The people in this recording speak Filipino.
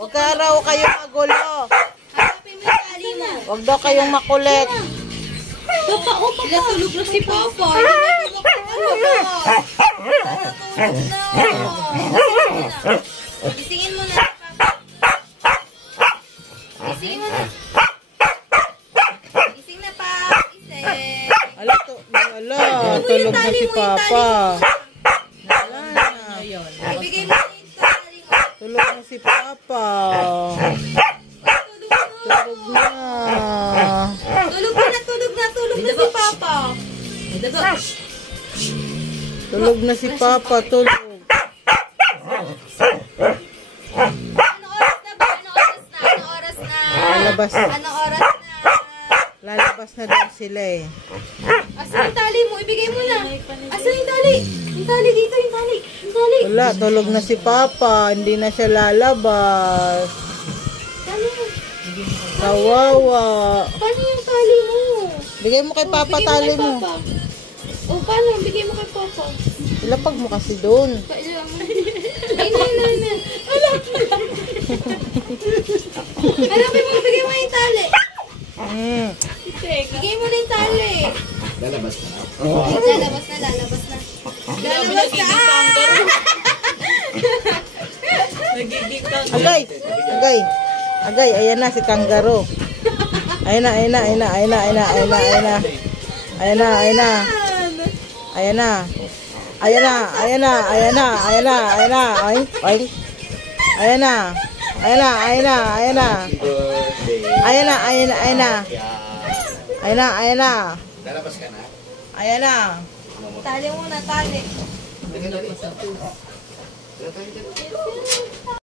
Huwag ka raw kayong magulo. Hanapin mo yung tali mo. Huwag daw kayong makulit. Papa, oh papa. Natulog na si Papa. Hindi na makalabas. Natulog na. Gisingin mo na. Gisingin mo na. Gising na pa. Gising. Ala, tulog na si Papa. Wala na. Ibigay mo na yung tali mo. Tulog na si Papa. Tulog na. Tulog na si Papa. Tulog na si Papa, tulog. Anong oras na ba? Anong oras na? Lalabas. Anong oras na? Lalabas na daw sila eh. Asan yung tali mo? Ibigay mo na. Asan yung tali? Yung tali dito, yung tali. Yung tali. Wala, tulog na si Papa. Hindi na siya lalabas. Tali mo. Kawawa. Paano yung tali mo? Bigay mo kay Papa tali mo. O, paano? Bigay mo kay Papa. Ilapag mo kasi doon. Ay, na. Hanapin mo, bigay mo yung tali. Bigay mo na yung tali. Lalabas na. Lalabas na. Lalabas ka! Agay, ayan na si Kangaroo. Ayan na. Ayan na. Lalabas ka na. Ayan na. Tali muna, tali. Dali.